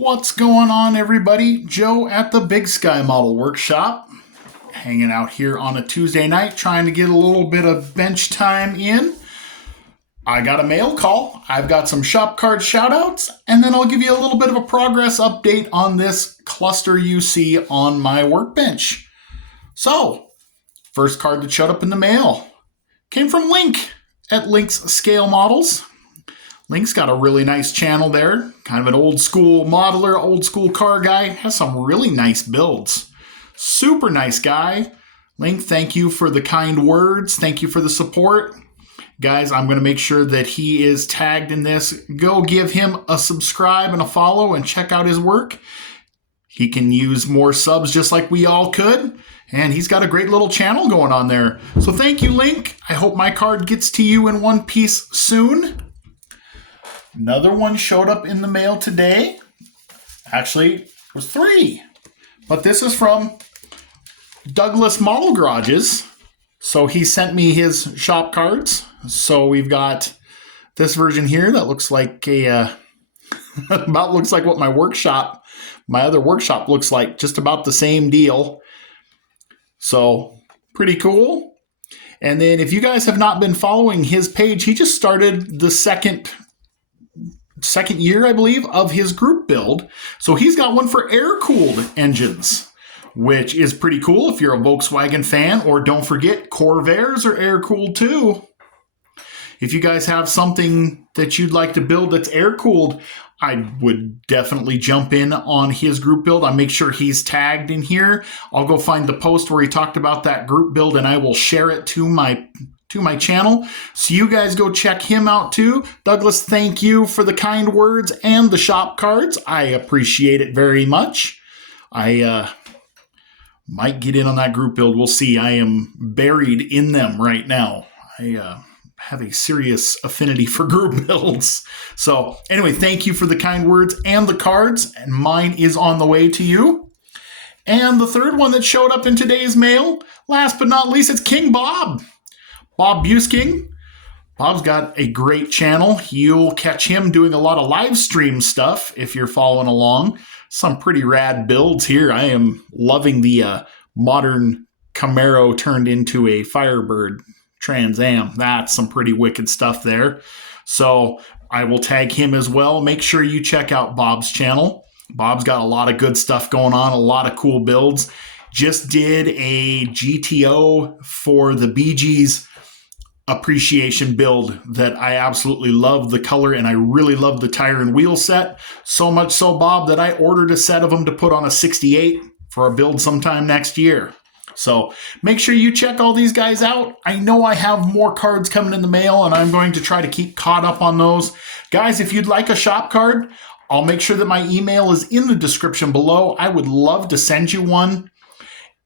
What's going on, everybody? Joe at the Big Sky Model Workshop, hanging out here on a Tuesday night, trying to get a little bit of bench time in. I got a mail call, I've got some shop card shoutouts, and then I'll give you a little bit of a progress update on this cluster you see on my workbench. So, first card that showed up in the mail came from Link at Link's Scale Models. Link's got a really nice channel there, kind of an old school modeler, old school car guy, has some really nice builds. Super nice guy. Link, thank you for the kind words. Thank you for the support. Guys, I'm going to make sure that he is tagged in this. Go give him a subscribe and a follow and check out his work. He can use more subs just like we all could. And he's got a great little channel going on there. So thank you, Link. I hope my card gets to you in one piece soon. Another one showed up in the mail today. Actually, it was 3. But this is from Douglas Model Garages. So he sent me his shop cards. So we've got this version here that looks like about looks like what my other workshop looks like. Just about the same deal. So pretty cool. And then if you guys have not been following his page, he just started the second year, I believe, of his group build. So he's got one for air-cooled engines, which is pretty cool if you're a Volkswagen fan. Or don't forget, Corvairs are air-cooled too. If you guys have something that you'd like to build that's air-cooled, I would definitely jump in on his group build. I'll make sure he's tagged in here. I'll go find the post where he talked about that group build, and I will share it to my channel. So you guys go check him out too. Douglas, thank you for the kind words and the shop cards. I appreciate it very much. I might get in on that group build. We'll see. I am buried in them right now. I have a serious affinity for group builds. So anyway, thank you for the kind words and the cards, and mine is on the way to you. And the third one that showed up in today's mail, last but not least, it's King Bob. Bob Busking. Bob's got a great channel. You'll catch him doing a lot of live stream stuff if you're following along. Some pretty rad builds here. I am loving the modern Camaro turned into a Firebird Trans Am. That's some pretty wicked stuff there. So I will tag him as well. Make sure you check out Bob's channel. Bob's got a lot of good stuff going on, a lot of cool builds. Just did a GTO for the Bee Gees appreciation build that I absolutely love the color, and I really love the tire and wheel set. So much so, Bob, that I ordered a set of them to put on a 68 for a build sometime next year. So make sure you check all these guys out. I know I have more cards coming in the mail, and I'm going to try to keep caught up on those. Guys, if you'd like a shop card, I'll make sure that my email is in the description below. I would love to send you one.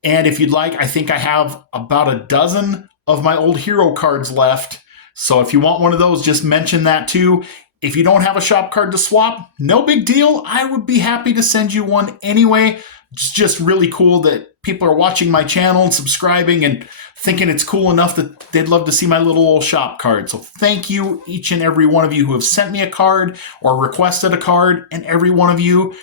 And if you'd like, I think I have about a dozen of my old hero cards left. So if you want one of those, just mention that too. If you don't have a shop card to swap, no big deal. I would be happy to send you one anyway. It's just really cool that people are watching my channel and subscribing and thinking it's cool enough that they'd love to see my little old shop card. So thank you, each and every one of you who have sent me a card or requested a card, and every one of you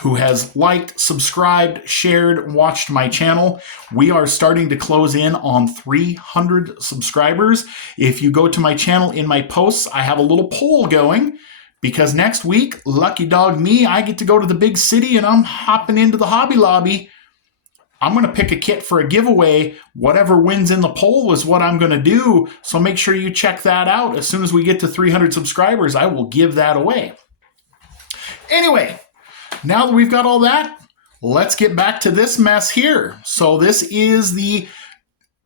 who has liked, subscribed, shared, watched my channel. We are starting to close in on 300 subscribers. If you go to my channel, in my posts, I have a little poll going, because next week, lucky dog me, I get to go to the big city and I'm hopping into the Hobby Lobby. I'm going to pick a kit for a giveaway. Whatever wins in the poll is what I'm going to do. So make sure you check that out. As soon as we get to 300 subscribers, I will give that away. Anyway, now that we've got all that, let's get back to this mess here. So this is the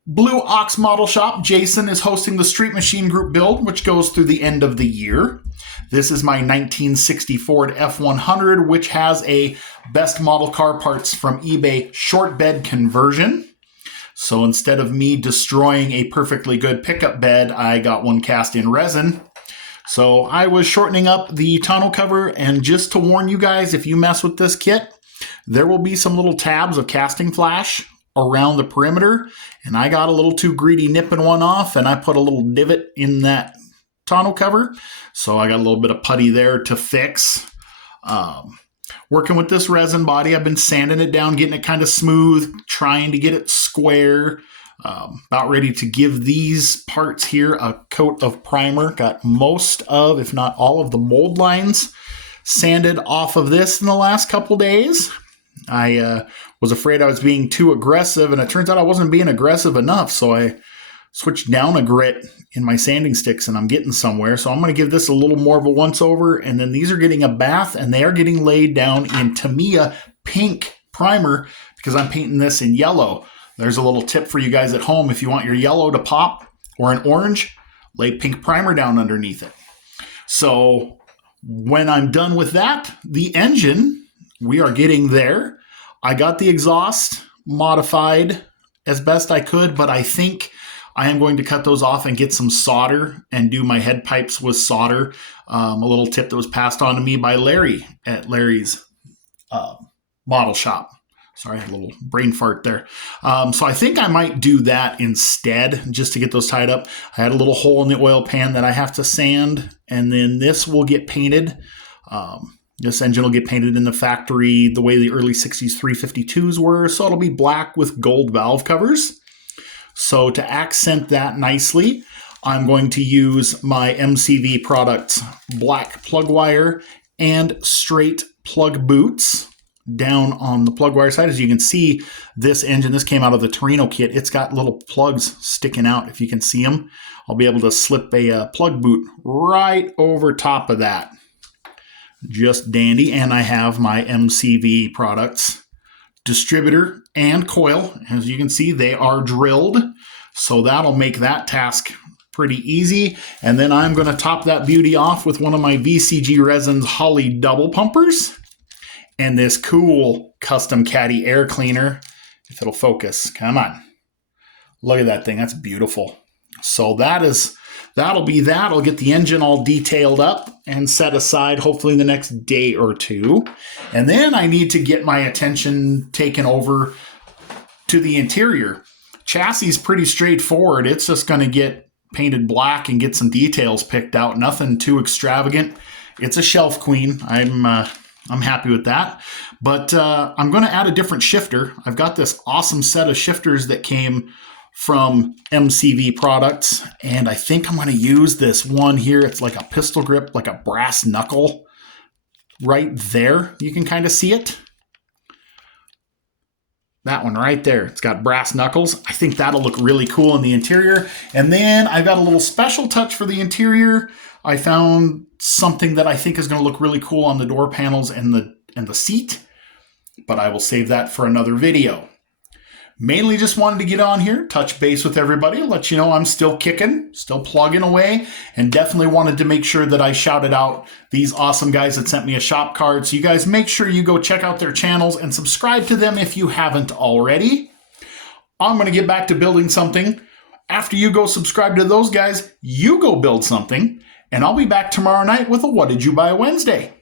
Blue Ox Model Shop. Jason is hosting the Street Machine Group build, which goes through the end of the year. This is my 1960 Ford F100, which has a best model car parts from eBay short bed conversion. So instead of me destroying a perfectly good pickup bed, I got one cast in resin. So I was shortening up the tonneau cover, and just to warn you guys, if you mess with this kit, there will be some little tabs of casting flash around the perimeter, and I got a little too greedy nipping one off, and I put a little divot in that tonneau cover, so I got a little bit of putty there to fix. We're working with this resin body. I've been sanding it down, getting it kind of smooth, trying to get it square. About ready to give these parts here a coat of primer. Got most of, if not all of the mold lines sanded off of this in the last couple days. I was afraid I was being too aggressive, and it turns out I wasn't being aggressive enough, so I switched down a grit in my sanding sticks, and I'm getting somewhere. So I'm going to give this a little more of a once-over, and then these are getting a bath, and they are getting laid down in Tamiya pink primer because I'm painting this in yellow. There's a little tip for you guys at home. If you want your yellow to pop or an orange, lay pink primer down underneath it. So when I'm done with that, the engine, we are getting there. I got the exhaust modified as best I could, but I think I am going to cut those off and get some solder and do my head pipes with solder. A little tip that was passed on to me by Larry at Larry's model shop. Sorry, I had a little brain fart there. So I think I might do that instead, just to get those tied up. I had a little hole in the oil pan that I have to sand, and then this will get painted. This engine will get painted in the factory the way the early 60s 352s were, so it'll be black with gold valve covers. So to accent that nicely, I'm going to use my MCV Products black plug wire and straight plug boots down on the plug wire side. As you can see, this engine, this came out of the Torino kit. It's got little plugs sticking out. If you can see them, I'll be able to slip a plug boot right over top of that. Just dandy. And I have my MCV Products distributor and coil. As you can see, they are drilled. So that'll make that task pretty easy. And then I'm going to top that beauty off with one of my VCG Resins Holly double pumpers and this cool custom caddy air cleaner. If it'll focus, come on. Look at that thing, that's beautiful. So that'll be that. I'll get the engine all detailed up and set aside hopefully in the next day or two. And then I need to get my attention taken over to the interior. Chassis is pretty straightforward. It's just going to get painted black and get some details picked out. Nothing too extravagant. It's a shelf queen. I'm happy with that. But I'm going to add a different shifter. I've got this awesome set of shifters that came from MCV Products, and I think I'm going to use this one here. It's like a pistol grip, like a brass knuckle right there. You can kind of see it. That one right there. It's got brass knuckles. I think that'll look really cool in the interior. And then I've got a little special touch for the interior. I found something that I think is going to look really cool on the door panels and the seat, but I will save that for another video. Mainly just wanted to get on here, touch base with everybody, let you know I'm still kicking, still plugging away, and definitely wanted to make sure that I shouted out these awesome guys that sent me a shop card. So you guys make sure you go check out their channels and subscribe to them if you haven't already. I'm going to get back to building something. After you go subscribe to those guys, you go build something, and I'll be back tomorrow night with a What Did You Buy Wednesday.